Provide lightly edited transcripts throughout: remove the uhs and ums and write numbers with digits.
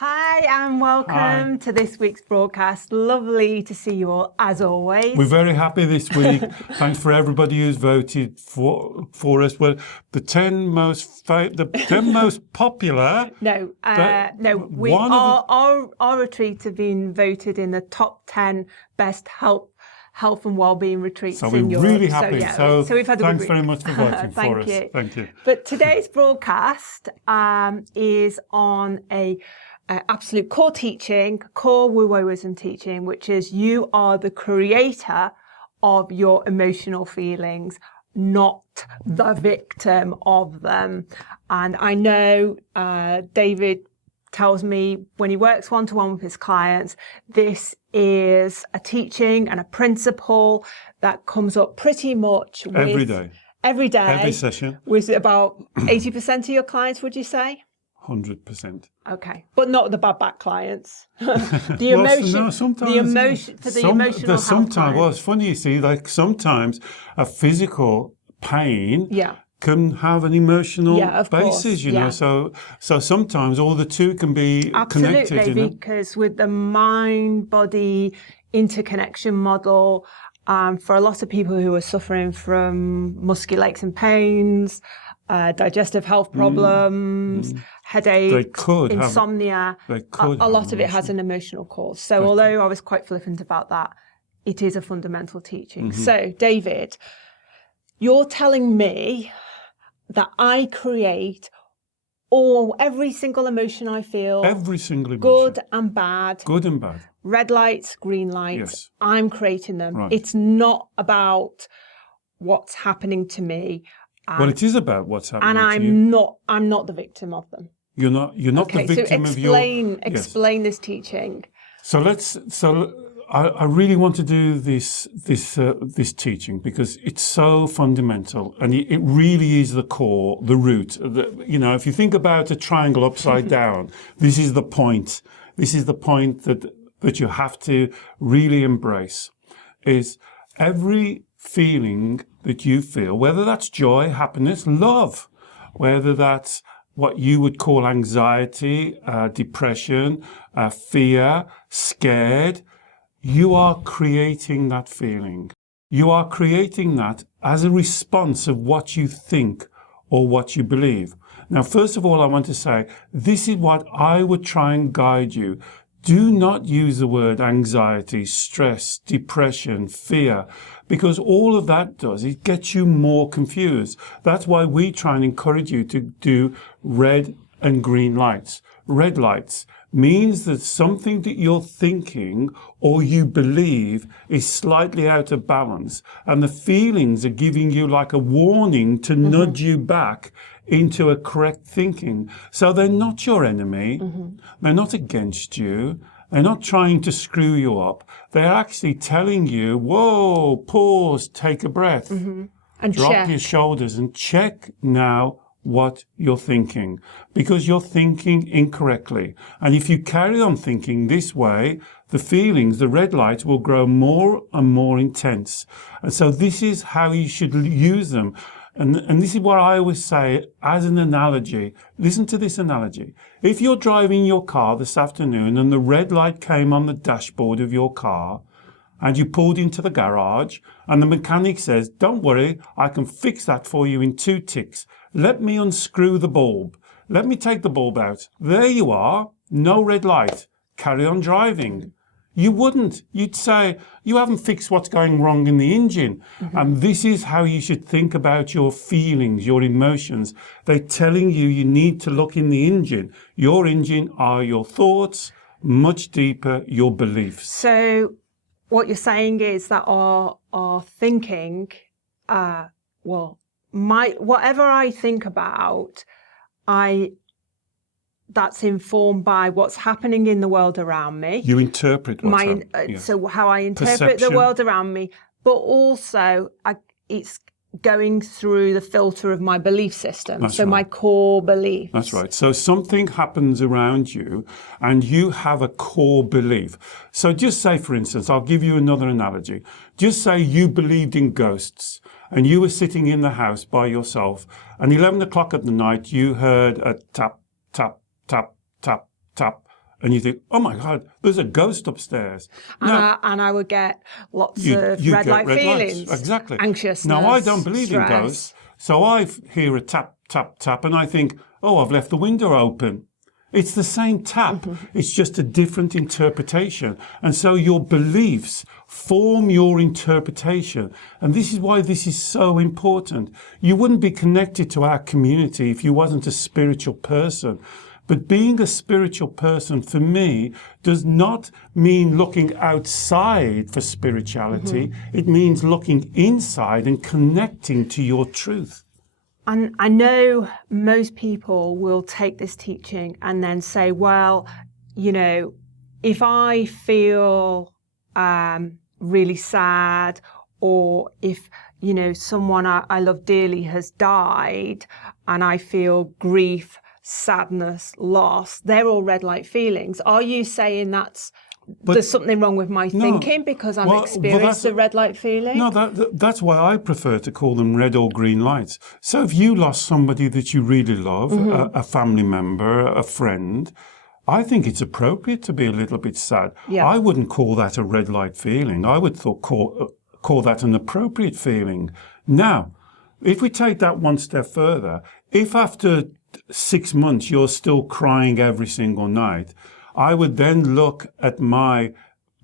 Hi and welcome to this week's broadcast. Lovely to see you all, as always. We're very happy this week. Thanks for everybody who's voted for us. Well, the 10 most popular. Our retreats have been voted in the top 10 best health and wellbeing retreats in Europe. So we're really happy. So we've had a thanks good very much for voting for us. Thank you. Thank you. But today's broadcast is on a absolute core teaching, core Wu Wei wisdom teaching, which is you are the creator of your emotional feelings, not the victim of them. And I know David tells me when he works one-to-one with his clients, this is a teaching and a principle that comes up pretty much every day. Every day. Every session. With about 80% of your clients, would you say? 100%. Okay, but not the bad back clients. The emotional sometimes, well, it's funny, you see, like sometimes a physical pain can have an emotional basis, you know. So sometimes all the two can be connected. Absolutely, because with the mind-body interconnection model, for a lot of people who are suffering from muscular aches and pains, digestive health problems, headaches, insomnia, a lot of it has an emotional cause. So although I was quite flippant about that, it is a fundamental teaching. So David, you're telling me that I create every single emotion I feel. Every single emotion. Good and bad. Good and bad. Red lights, green lights. Yes. I'm creating them. Right. It's not about what's happening to me. Well, it is about what's happening and to you. I'm not the victim of them. You're not the victim of your... Explain this teaching. I really want to do this teaching because it's so fundamental and it really is the core, the root. If you think about a triangle upside down, this is the point. This is the point that you have to really embrace. Is every feeling that you feel, whether that's joy, happiness, love, whether that's what you would call anxiety, depression, fear, scared, you are creating that feeling. You are creating that as a response of what you think or what you believe. Now, first of all, I want to say, this is what I would try and guide you. Do not use the word anxiety, stress, depression, fear, because all of that does, it gets you more confused. That's why we try and encourage you to do red and green lights. Red lights means that something that you're thinking or you believe is slightly out of balance, and the feelings are giving you like a warning to nudge you back into a correct thinking. So they're not your enemy. They're not against you. They're not trying to screw you up. They're actually telling you, whoa, pause, take a breath, and drop your shoulders and check now what you're thinking, because you're thinking incorrectly. And if you carry on thinking this way, the feelings, the red lights, will grow more and more intense. And so this is how you should use them. And this is what I always say as an analogy. Listen to this analogy. If you're driving your car this afternoon and the red light came on the dashboard of your car and you pulled into the garage and the mechanic says, don't worry, I can fix that for you in 2 ticks. Let me unscrew the bulb. Let me take the bulb out. There you are. No red light. Carry on driving. You wouldn't. You'd say, you haven't fixed what's going wrong in the engine. And this is how you should think about your feelings, your emotions. They're telling you need to look in the engine. Your engine are your thoughts, much deeper, your beliefs. So what you're saying is that our thinking, whatever I think about, that's informed by what's happening in the world around me. You interpret what's happening. Yes. So how I interpret the world around me, but also it's going through the filter of my belief system. That's right. My core beliefs. That's right. So something happens around you and you have a core belief. So just say, for instance, I'll give you another analogy. Just say you believed in ghosts and you were sitting in the house by yourself and 11 o'clock at the night you heard a tap, tap, tap, tap, tap, and you think, oh my God, there's a ghost upstairs. And I would get lots of you red get light red feelings. lights. Exactly. Anxiousness. Now, I don't believe stress. in ghosts, so I hear a tap, tap, tap, and I think, oh, I've left the window open. It's the same tap. It's just a different interpretation. And so your beliefs form your interpretation. And this is why this is so important. You wouldn't be connected to our community if you wasn't a spiritual person. But being a spiritual person, for me, does not mean looking outside for spirituality. It means looking inside and connecting to your truth. And I know most people will take this teaching and then say, well, you know, if I feel really sad, or if, you know, someone I love dearly has died and I feel grief, sadness, loss, they're all red light feelings. Are you saying there's something wrong with my thinking because I'm experiencing the red light feeling? No, that's why I prefer to call them red or green lights. So if you lost somebody that you really love, a family member, a friend, I think it's appropriate to be a little bit sad. Yeah. I wouldn't call that a red light feeling. I would call that an appropriate feeling. Now, if we take that one step further, if after 6 months you're still crying every single night, I would then look at my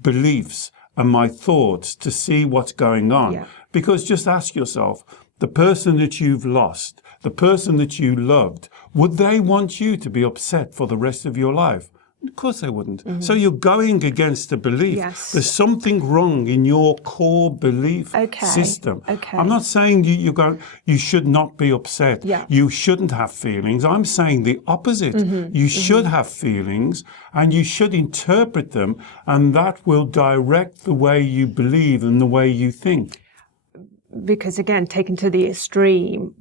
beliefs and my thoughts to see what's going on. Yeah. Because just ask yourself, the person that you've lost, the person that you loved, would they want you to be upset for the rest of your life? Of course they wouldn't. So you're going against a belief. Yes. There's something wrong in your core belief system. Okay. I'm not saying you should not be upset. Yeah. You shouldn't have feelings. I'm saying the opposite. You should have feelings and you should interpret them, and that will direct the way you believe and the way you think. Because again, taken to the extreme.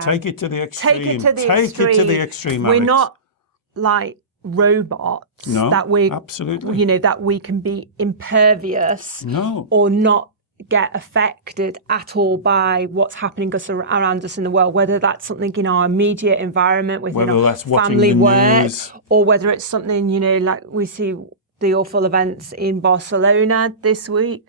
Take it to the extreme. Take it to the Take extreme. it to the extreme, We're Alex. not like robots that absolutely. That we can be impervious No. or not get affected at all by what's happening around us in the world, whether that's something in our immediate environment within Whether our that's watching family the work, news. or whether it's something, you know, like we see the awful events in Barcelona this week.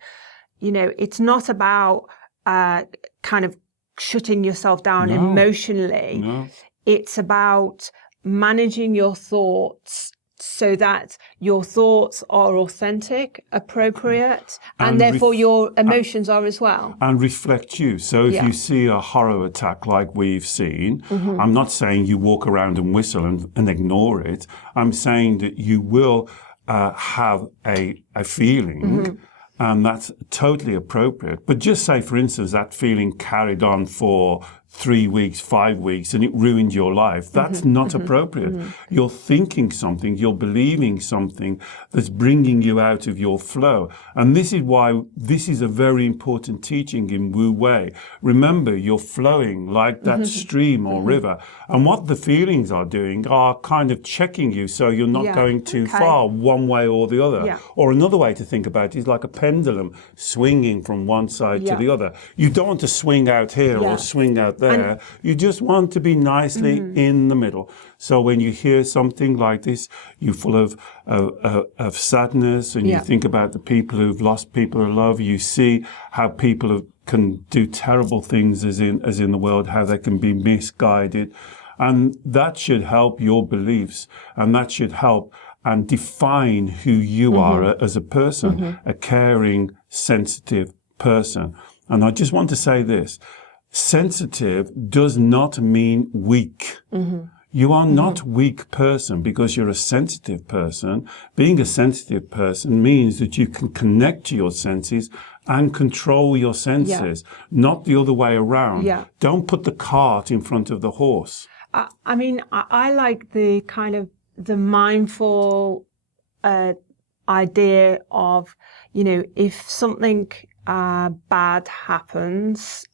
You know, it's not about kind of shutting yourself down emotionally. No. It's about managing your thoughts so that your thoughts are authentic, appropriate, and therefore your emotions are as well. And reflect you. So if you see a horror attack like we've seen, I'm not saying you walk around and whistle and ignore it. I'm saying that you will have a feeling, and that's totally appropriate. But just say, for instance, that feeling carried on for 3 weeks, 5 weeks, and it ruined your life. That's not appropriate. You're thinking something, you're believing something that's bringing you out of your flow. And this is why this is a very important teaching in Wu Wei. Remember, you're flowing like that stream or river. And what the feelings are doing are kind of checking you so you're not going too far one way or the other. Yeah. Or another way to think about it is like a pendulum swinging from one side to the other. You don't want to swing out here or swing out there. You just want to be nicely in the middle. So when you hear something like this, you're full of sadness, and you think about the people who've lost people who love. You see how people can do terrible things as in the world, how they can be misguided. And that should help your beliefs, and that should help and define who you are as a person, a caring, sensitive person. And I just want to say this. Sensitive does not mean weak. You are not weak person because you're a sensitive person. Being a sensitive person means that you can connect to your senses and control your senses, not the other way around. Don't put the cart in front of the horse. I mean, I like the kind of the mindful idea of, you know, if something bad happens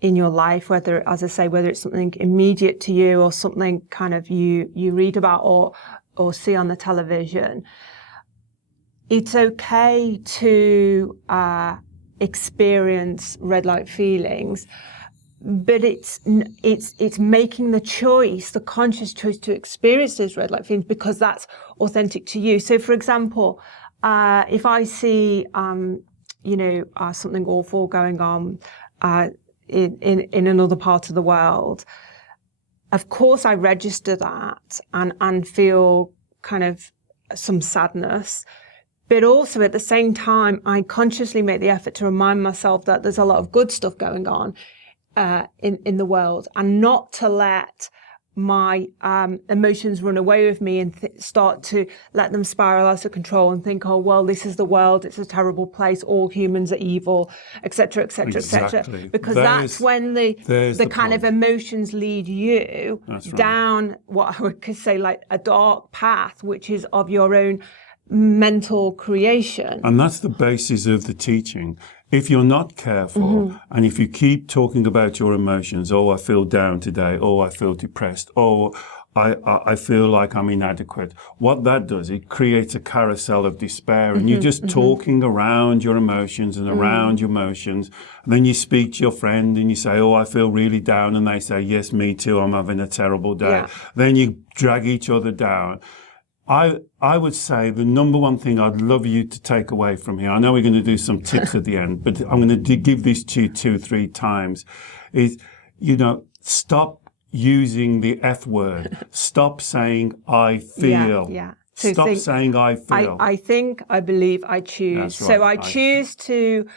in your life, whether, as I say, whether it's something immediate to you or something kind of you read about or see on the television, it's okay to experience red light feelings, but it's making the choice, the conscious choice to experience those red light feelings because that's authentic to you. So, for example, if I see, something awful going on in another part of the world, of course I register that and feel kind of some sadness. But also at the same time, I consciously make the effort to remind myself that there's a lot of good stuff going on in the world, and not to let my emotions run away with me and start to let them spiral out of control and think, oh, well, this is the world, it's a terrible place, all humans are evil, etc., etc., etc. Because that's when the kind of emotions lead you down what I would say like a dark path, which is of your own mental creation. And that's the basis of the teaching. If you're not careful, and if you keep talking about your emotions, oh, I feel down today, oh, I feel depressed, oh, I feel like I'm inadequate, what that does, it creates a carousel of despair, and you're just talking around your emotions and around your emotions. And then you speak to your friend and you say, oh, I feel really down, and they say, yes, me too, I'm having a terrible day. Yeah. Then you drag each other down. I would say the number one thing I'd love you to take away from here, I know we're going to do some tips at the end, but I'm going to give this to you 2-3 times, is, stop using the F word. Stop saying, I feel. Yeah. So stop saying, I feel. I think, I believe, I choose. That's right. So I choose to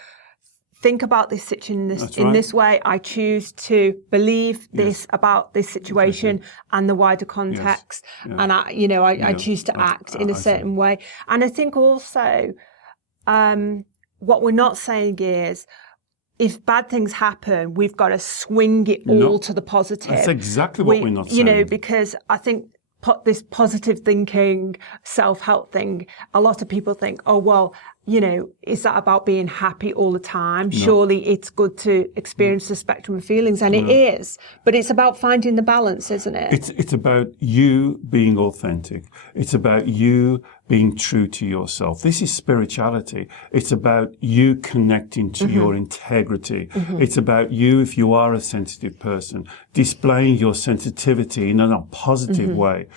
think about this situation in this way. I choose to believe this about this situation and the wider context. Yes. And I choose to act in a certain way. And I think also what we're not saying is if bad things happen, we've got to swing it all to the positive. That's exactly what we're not saying. Because I think this positive thinking, self-help thing, a lot of people think, oh, well, is that about being happy all the time? No. Surely it's good to experience the spectrum of feelings, and it is. But it's about finding the balance, isn't it? It's about you being authentic. It's about you being true to yourself. This is spirituality. It's about you connecting to your integrity. It's about you, if you are a sensitive person, displaying your sensitivity in a positive way,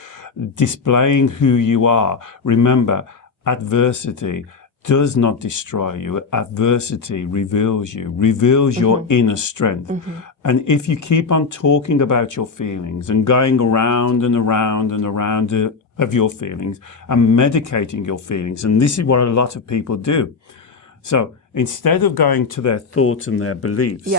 displaying who you are. Remember, adversity does not destroy you. Adversity reveals you, reveals your inner strength. And if you keep on talking about your feelings and going around and around and around of your feelings and medicating your feelings, and this is what a lot of people do. So instead of going to their thoughts and their beliefs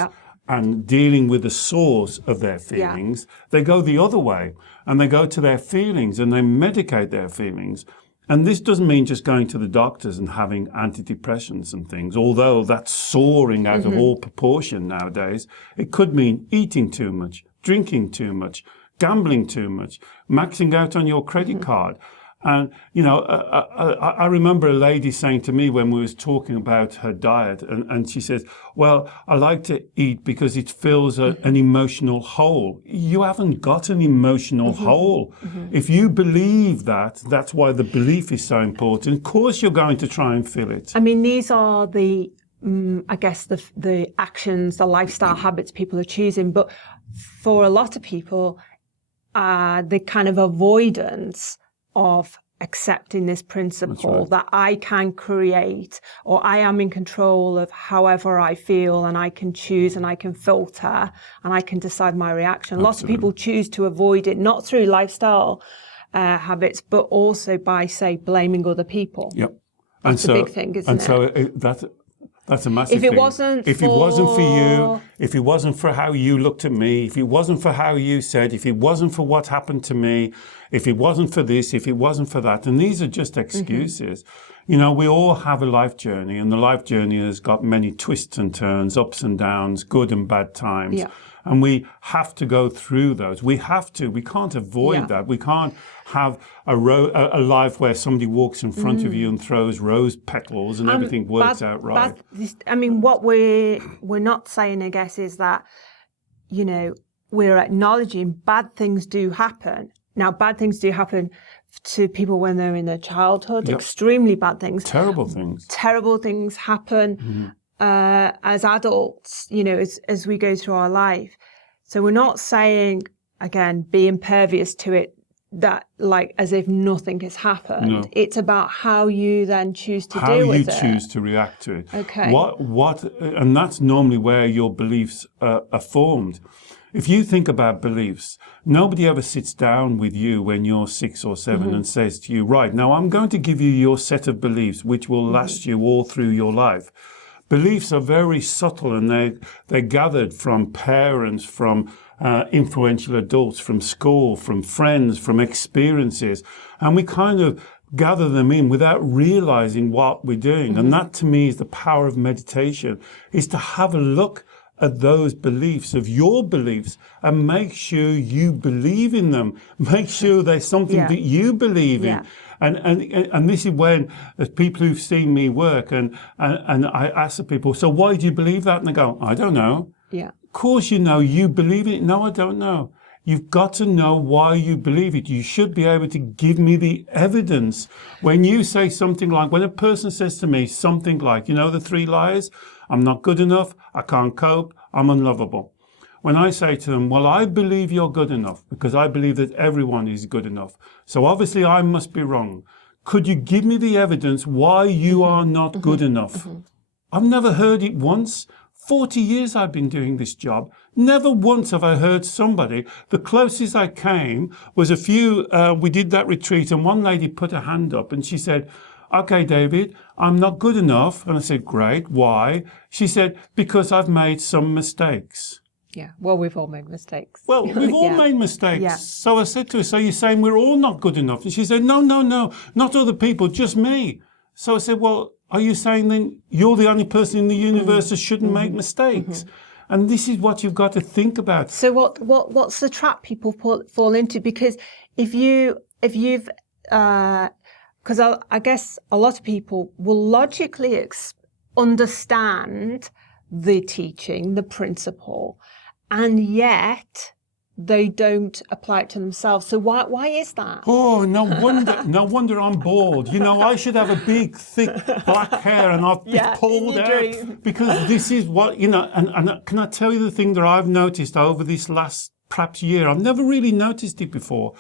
and dealing with the source of their feelings, they go the other way and they go to their feelings and they medicate their feelings. And this doesn't mean just going to the doctors and having antidepressants and things, although that's soaring out of all proportion nowadays. It could mean eating too much, drinking too much, gambling too much, maxing out on your credit card. And, I remember a lady saying to me when we was talking about her diet, and she says, well, I like to eat because it fills an emotional hole. You haven't got an emotional hole. If you believe that, that's why the belief is so important. Of course, you're going to try and fill it. I mean, these are the actions, the lifestyle habits people are choosing. But for a lot of people, the kind of avoidance of accepting this principle that I can create, or I am in control of however I feel, and I can choose and I can filter and I can decide my reaction. Lots of people choose to avoid it, not through lifestyle habits, but also by, say, blaming other people. Yep. That's a big thing, isn't it? That's a massive thing. If it wasn't for you, if it wasn't for how you looked at me, if it wasn't for how you said, if it wasn't for what happened to me, if it wasn't for this, if it wasn't for that, and these are just excuses. We all have a life journey, and the life journey has got many twists and turns, ups and downs, good and bad times. Yeah. And we have to go through those. We have to. We can't avoid that. We can't have a life where somebody walks in front of you and throws rose petals and everything works out right. What we're not saying, I guess, is that, we're acknowledging bad things do happen. Now, bad things do happen to people when they're in their childhood, extremely bad things. Terrible things. Terrible things happen. as adults, as we go through our life. So we're not saying, again, be impervious to it, that like as if nothing has happened. No. It's about how you then choose to deal with it. How you choose to react to it. Okay. And that's normally where your beliefs are formed. If you think about beliefs, nobody ever sits down with you when you're 6 or 7 and says to you, right, now I'm going to give you your set of beliefs, which will last you all through your life. Beliefs are very subtle, and they're gathered from parents, from influential adults, from school, from friends, from experiences. And we kind of gather them in without realizing what we're doing. And that to me is the power of meditation, is to have a look at those beliefs, of your beliefs, and make sure you believe in them. Make sure there's something that you believe in. And this is when, as people who've seen me work, and I ask the people, so why do you believe that? And they go, I don't know. Yeah. Of course you know, you believe in it. No, I don't know. You've got to know why you believe it. You should be able to give me the evidence. When you say something like, when a person says to me something like, the 3 lies, I'm not good enough, I can't cope, I'm unlovable. When I say to them, well, I believe you're good enough because I believe that everyone is good enough. So obviously I must be wrong. Could you give me the evidence why you are not good enough? I've never heard it once. 40 years I've been doing this job. Never once have I heard somebody. The closest I came was we did that retreat, and one lady put her hand up and she said, okay, David, I'm not good enough. And I said, great, why? She said, because I've made some mistakes. Yeah, well, we've all made mistakes. Well, we've all made mistakes. Yeah. So I said to her, so you're saying we're all not good enough? And she said, no, not other people, just me. So I said, well, are you saying then you're the only person in the universe that shouldn't make mistakes? And this is what you've got to think about. So what's the trap people fall into? Because if you've because I guess a lot of people will logically understand the teaching, the principle, and yet they don't apply it to themselves. So why is that? Oh, no wonder I'm bald. I should have a big, thick black hair and I've been pulled out. Because this is what, and can I tell you the thing that I've noticed over this last perhaps year? I've never really noticed it before.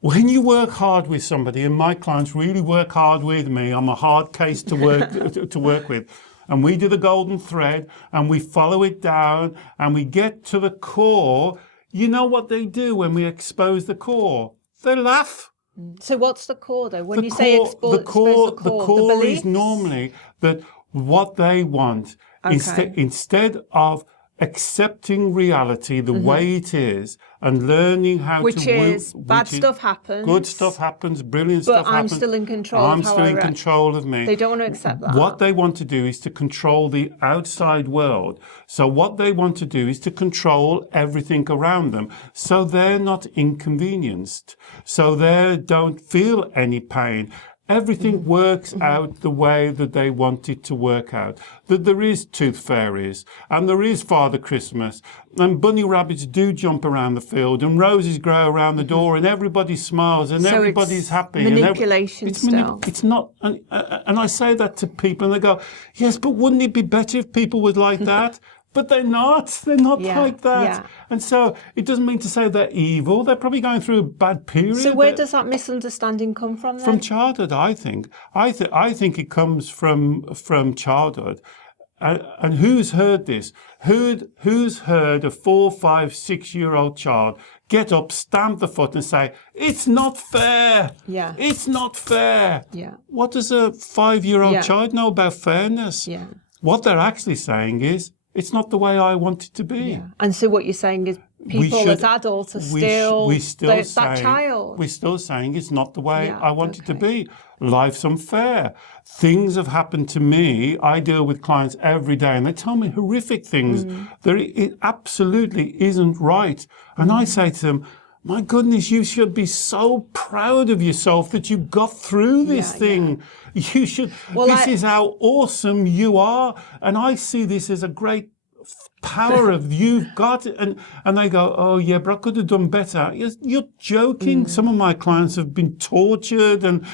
When you work hard with somebody, and my clients really work hard with me, I'm a hard case to work with. And we do the golden thread and we follow it down and we get to the core. You know what they do when we expose the core? They laugh. So what's the core though? When you say expose the core, the core is normally that what they want, instead of accepting reality the way it is and learning how bad stuff happens, good stuff happens, brilliant stuff happens. But I'm still in control. I'm still in control of me. They don't want to accept that. What they want to do is to control the outside world. So what they want to do is to control everything around them, so they're not inconvenienced, so they don't feel any pain. Everything works out the way that they want it to work out. That there is tooth fairies, and there is Father Christmas, and bunny rabbits do jump around the field, and roses grow around the door, and everybody smiles, and everybody's happy. Manipulation It's not, and I say that to people, and they go, yes, but wouldn't it be better if people were like that? But they're not like that. Yeah. And so it doesn't mean to say they're evil. They're probably going through a bad period. So where does that misunderstanding come from then? From childhood, I think. I think it comes from childhood. And who's heard this? Who's heard a 4, 5, 6-year-old child get up, stamp the foot and say, it's not fair. Yeah. It's not fair. Yeah. What does a 5-year-old child know about fairness? Yeah. What they're actually saying is, it's not the way I want it to be. Yeah. And so what you're saying is people as adults are still that child. We're still saying it's not the way I want it to be. Life's unfair. Things have happened to me. I deal with clients every day and they tell me horrific things that it absolutely isn't right. And I say to them, my goodness, you should be so proud of yourself that you got through this thing. Yeah. You should, this is how awesome you are. And I see this as a great power of you've got it. And they go, oh yeah, but I could have done better. You're joking. Some of my clients have been tortured and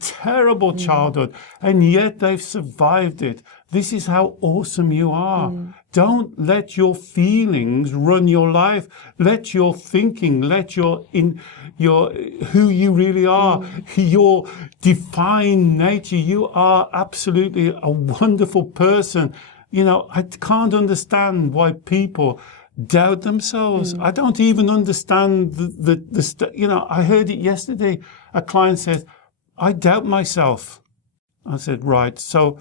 terrible childhood, and yet they've survived it. This is how awesome you are. Don't let your feelings run your life. Let your thinking, let your who you really are, your divine nature. You are absolutely a wonderful person. You know, I can't understand why people doubt themselves. I don't even understand I heard it yesterday. A client said, I doubt myself. I said, right, so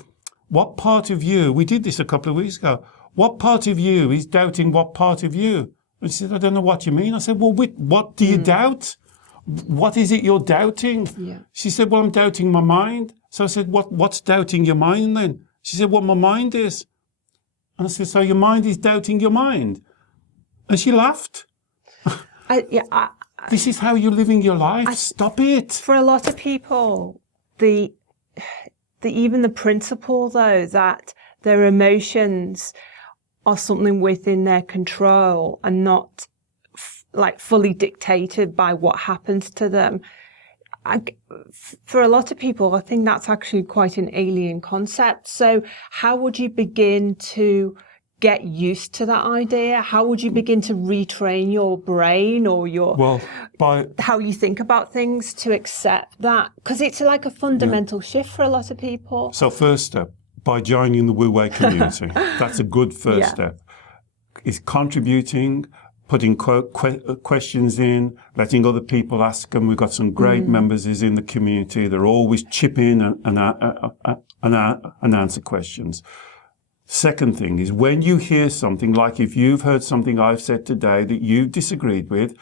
what part of you, we did this a couple of weeks ago, what part of you is doubting what part of you? And she said, I don't know what you mean. I said, well, what do you doubt? What is it you're doubting? Yeah. She said, well, I'm doubting my mind. So I said, what's doubting your mind then? She said, what my mind is. And I said, so your mind is doubting your mind? And she laughed. This is how you're living your life. Stop it. For a lot of people, even the principle, though, that their emotions are something within their control and not fully dictated by what happens to them. For a lot of people, I think that's actually quite an alien concept. So how would you begin to get used to that idea? How would you begin to retrain your brain or how you think about things to accept that? Because it's like a fundamental shift for a lot of people. So first step, by joining the Wu Wei community. That's a good first step. Is contributing, putting questions in, letting other people ask them. We've got some great members in the community. They're always chip in and answer questions. Second thing is when you hear something, like if you've heard something I've said today that you've disagreed with,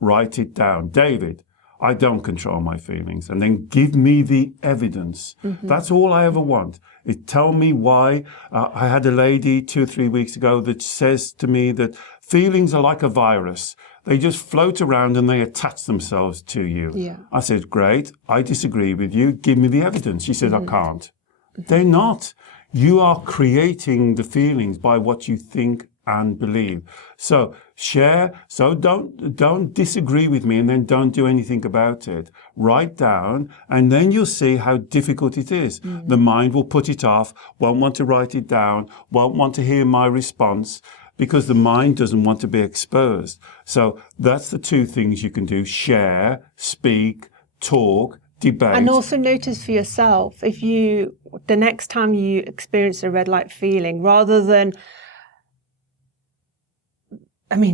write it down. David, I don't control my feelings. And then give me the evidence. That's all I ever want. Tell me why. I had a lady 2 or 3 weeks ago that says to me that feelings are like a virus. They just float around and they attach themselves to you. Yeah. I said, great. I disagree with you. Give me the evidence. She said, I can't. They're not. You are creating the feelings by what you think and believe. So share. So don't disagree with me and then don't do anything about it. Write down and then you'll see how difficult it is. The mind will put it off, won't want to write it down, won't want to hear my response because the mind doesn't want to be exposed. So that's the 2 things you can do. Share, speak, talk, debate. And also notice for yourself, if the next time you experience a red light feeling, rather than,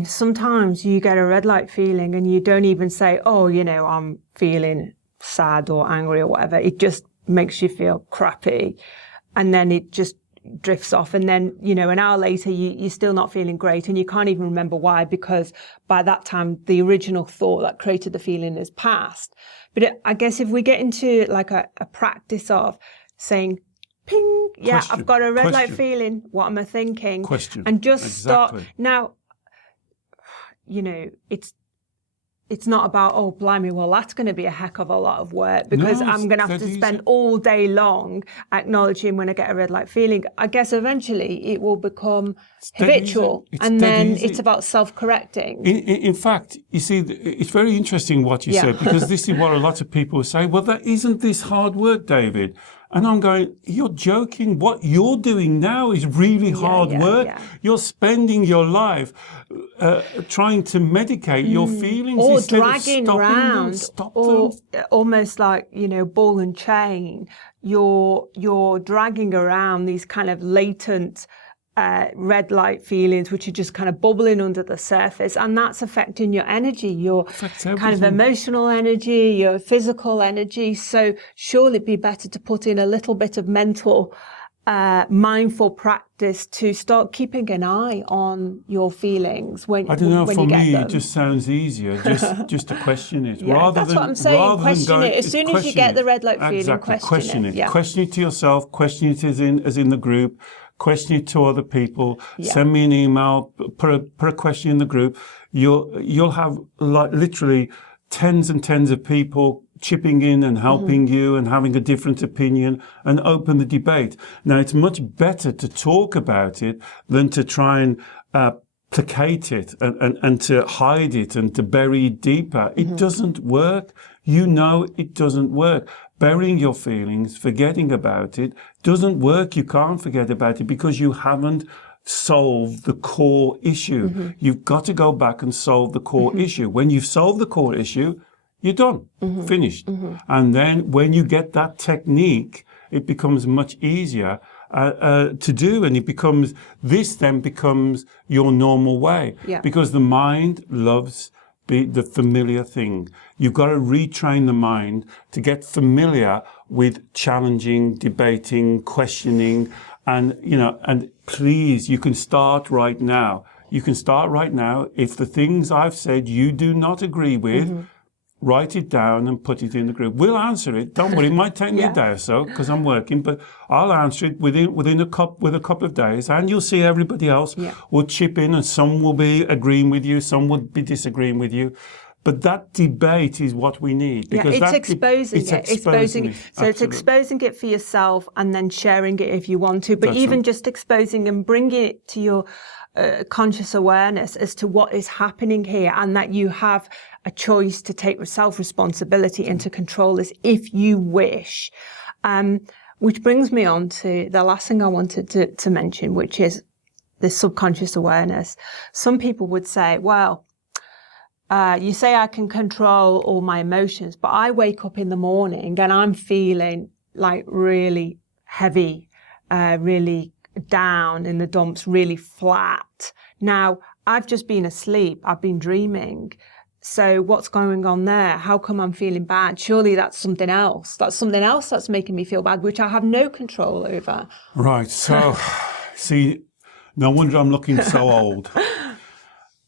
sometimes you get a red light feeling and you don't even say, I'm feeling sad or angry or whatever. It just makes you feel crappy. And then it just drifts off. And then, an hour later, you're still not feeling great and you can't even remember why, because by that time, the original thought that created the feeling is past. But I guess if we get into like a practice of saying, ping, I've got a red light feeling. What am I thinking? Question. And just start. Now, it's not about, oh, blimey, well, that's going to be a heck of a lot of work because I'm going to have to spend all day long acknowledging when I get a red light feeling. I guess eventually it will become habitual and then it's about self-correcting. In fact, you see, it's very interesting what you said because this is what a lot of people say, well, isn't this hard work, David? And I'm going, you're joking. What you're doing now is really hard work. Yeah. You're spending your life trying to medicate your feelings or instead dragging of around, stop or them. Almost like, ball and chain. You're dragging around these kind of latent red light feelings, which are just kind of bubbling under the surface, and that's affecting your energy, your kind of emotional energy, your physical energy. So surely it'd be better to put in a little bit of mental, mindful practice to start keeping an eye on your feelings when I don't know. when for you get me, them. it just sounds easier just to question it. That's what I'm saying. Question it as soon as you get the red light feeling. Question it. Yeah. Question it to yourself. Question it as in the group. Question it to other people. Yeah. Send me an email. Put a question in the group. You'll have literally tens and tens of people chipping in and helping you and having a different opinion and open the debate. Now, it's much better to talk about it than to try and placate it and to hide it and to bury it deeper. It doesn't work. It doesn't work. burying your feelings, forgetting about it, doesn't work. You can't forget about it because you haven't solved the core issue. You've got to go back and solve the core issue. When you've solved the core issue, you're done, finished. And then when you get that technique, it becomes much easier to do, and this then becomes your normal way, because the mind loves the familiar thing. You've got to retrain the mind to get familiar with challenging, debating, questioning, and please, you can start right now. You can start right now. If the things I've said you do not agree with, write it down and put it in the group. We'll answer it. Don't worry. It might take me a day or so because I'm working, but I'll answer it within a couple of days, and you'll see everybody else will chip in, and some will be agreeing with you, some will be disagreeing with you. But that debate is what we need. Because it's exposing it. So it's exposing it for yourself and then sharing it if you want to. But even just exposing and bringing it to your conscious awareness as to what is happening here, and that you have a choice to take self-responsibility and to control this if you wish. Which brings me on to the last thing I wanted to mention, which is the subconscious awareness. Some people would say, well, you say I can control all my emotions, but I wake up in the morning and I'm feeling like really heavy, really down in the dumps, really flat. Now, I've just been asleep. I've been dreaming. So what's going on there? How come I'm feeling bad? Surely that's something else. That's something else that's making me feel bad, which I have no control over. Right. So, see, no wonder I'm looking so old.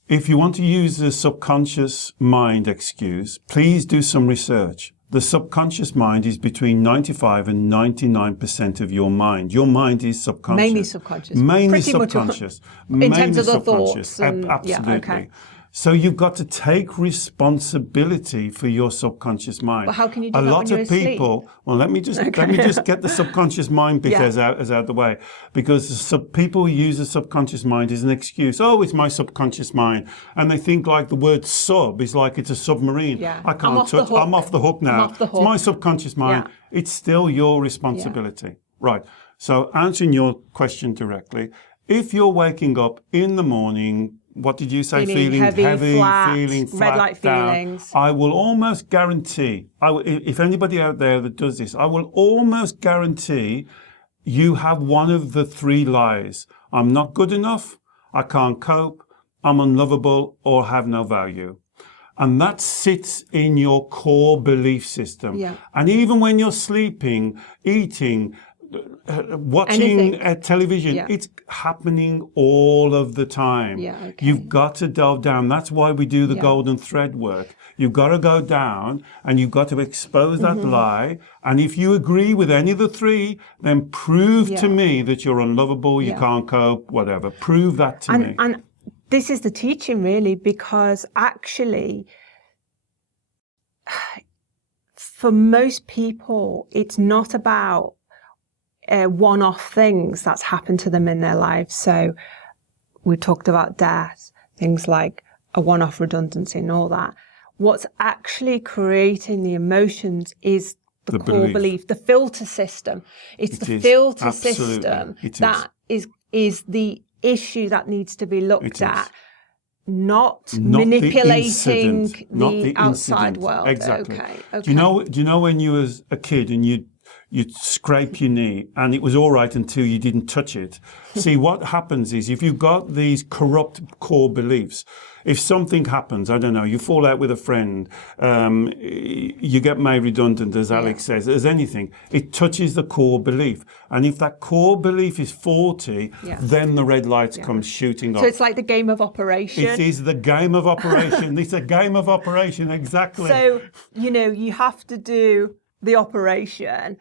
If you want to use the subconscious mind excuse, please do some research. The subconscious mind is between 95 and 99% of your mind. Your mind is subconscious. Mainly subconscious. Mainly Pretty subconscious. Much in terms of the thoughts. Absolutely. Yeah, okay. So you've got to take responsibility for your subconscious mind. But how can you do that when you're asleep? A lot of people, well, let me just get the subconscious mind bit as out of the way, because people use the subconscious mind as an excuse. Oh, it's my subconscious mind, and they think like the word sub is like it's a submarine. Yeah. I can't touch. I'm off the hook now. It's my subconscious mind. Yeah. It's still your responsibility, right? So answering your question directly, if you're waking up in the morning, what did you say? Feeling heavy, flat, feeling flat, red light down. feelings. I will almost guarantee, if anybody out there that does this, I will almost guarantee you have one of the three lies. I'm not good enough, I can't cope, I'm unlovable, or have no value. And that sits in your core belief system. Yeah. And even when you're sleeping, eating, watching television, it's happening all of the time. Yeah, okay. You've got to delve down. That's why we do the golden thread work. You've got to go down and you've got to expose that lie. And if you agree with any of the three, then prove to me that you're unlovable, you can't cope, whatever. Prove that to me. And this is the teaching, really, because actually, for most people, it's not about one-off things that's happened to them in their lives. So we talked about death, things like a one-off redundancy and all that. What's actually creating the emotions is the core belief, the filter system. It's the filter system that is the issue that needs to be looked at, not manipulating the outside world. Exactly. Okay. Do you know when you was a kid and you'd scrape your knee and it was all right until you didn't touch it? See, what happens is if you've got these corrupt core beliefs, if something happens, I don't know, you fall out with a friend, you get made redundant, as Alex says, as anything, it touches the core belief. And if that core belief is faulty, then the red lights come shooting off. So it's like the game of Operation. It is the game of Operation. It's a game of Operation, exactly. So, you have to do the operation,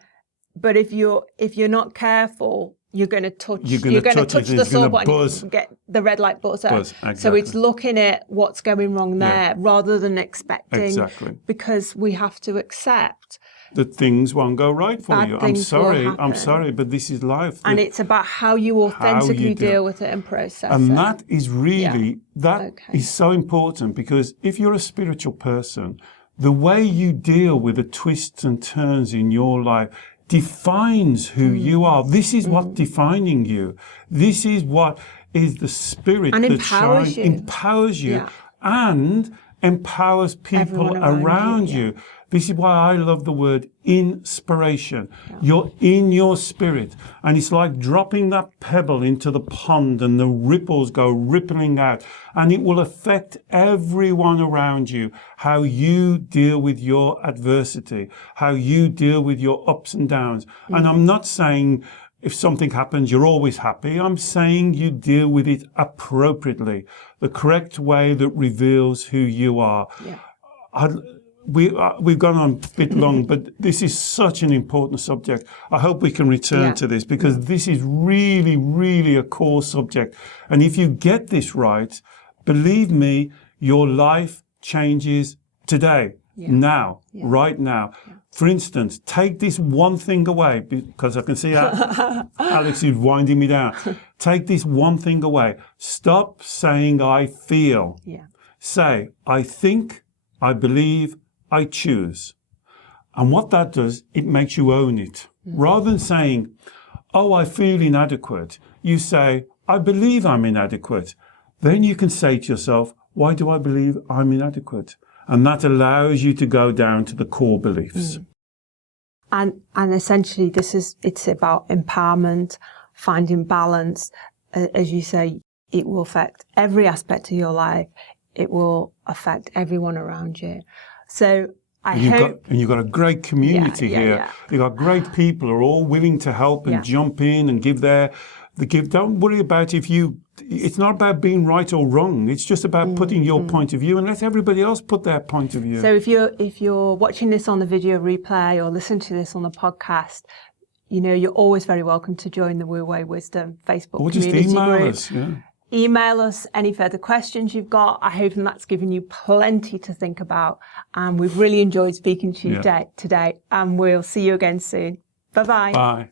but if you're not careful, you're going to touch the saw button and get the red light buzzer. Exactly. So it's looking at what's going wrong there rather than expecting, because we have to accept that things won't go right for you. I'm sorry, but this is life. And it's about how you authentically deal with it and process it. And that is really, is so important, because if you're a spiritual person, the way you deal with the twists and turns in your life defines who you are. This is what's defining you. This is what is the spirit and that empowers you. And empowers people Everyone around you. This is why I love the word inspiration. You're in your spirit, and it's like dropping that pebble into the pond, and the ripples go rippling out, and it will affect everyone around you. How you deal with your adversity, how you deal with your ups and downs. And I'm not saying if something happens, you're always happy. I'm saying you deal with it appropriately, the correct way that reveals who you are. We've gone on a bit long, but this is such an important subject. I hope we can return to this, because this is really, really a core subject. And if you get this right, believe me, your life changes today, now, right now. For instance, take this one thing away, because I can see Alex is winding me down. Take this one thing away. Stop saying I feel. Say I think, I believe, I choose. And what that does, it makes you own it. Rather than saying, oh, I feel inadequate, you say, I believe I'm inadequate. Then you can say to yourself, why do I believe I'm inadequate? And that allows you to go down to the core beliefs. And essentially it's about empowerment, finding balance. As you say, it will affect every aspect of your life. It will affect everyone around you. So you've got a great community here. You've got great people who are all willing to help and jump in and give Don't worry about it's not about being right or wrong. It's just about putting your point of view, and let everybody else put their point of view. So if you're watching this on the video replay or listening to this on the podcast, you're always very welcome to join the Wu Wei Wisdom Facebook community just email group. us. Email us any further questions you've got. I hope that's given you plenty to think about. And we've really enjoyed speaking to you today. And we'll see you again soon. Bye-bye. Bye.